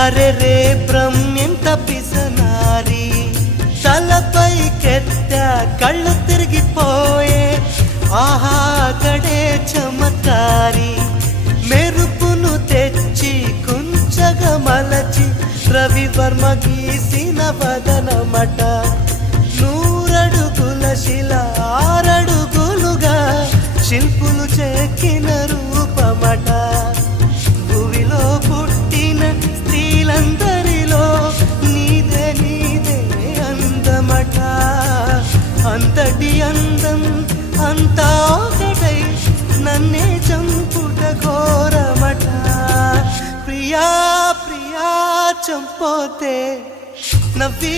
అరే రే బ్రహ్మెంత పిసనారి తలపై కెత్త కళ్ళు తిరిగిపోయే ఆహా కడే చమత్కారి మెరుపును తెచ్చి కుంచగా మలచి రవివర్మ గీసిన వదనమట నూరడుగుల శిల ఆరడుగులుగా శిల్పులు చెక్కిన రూపమట భూమిలో పుట్టిన స్త్రీలందరిలో నీదే నీదే అందమట అంతటి అందం అంతా ఒకటై నన్నే చంపుట ఘోరమట ప్రియా ప్రియా చంపోతే నవ్వీ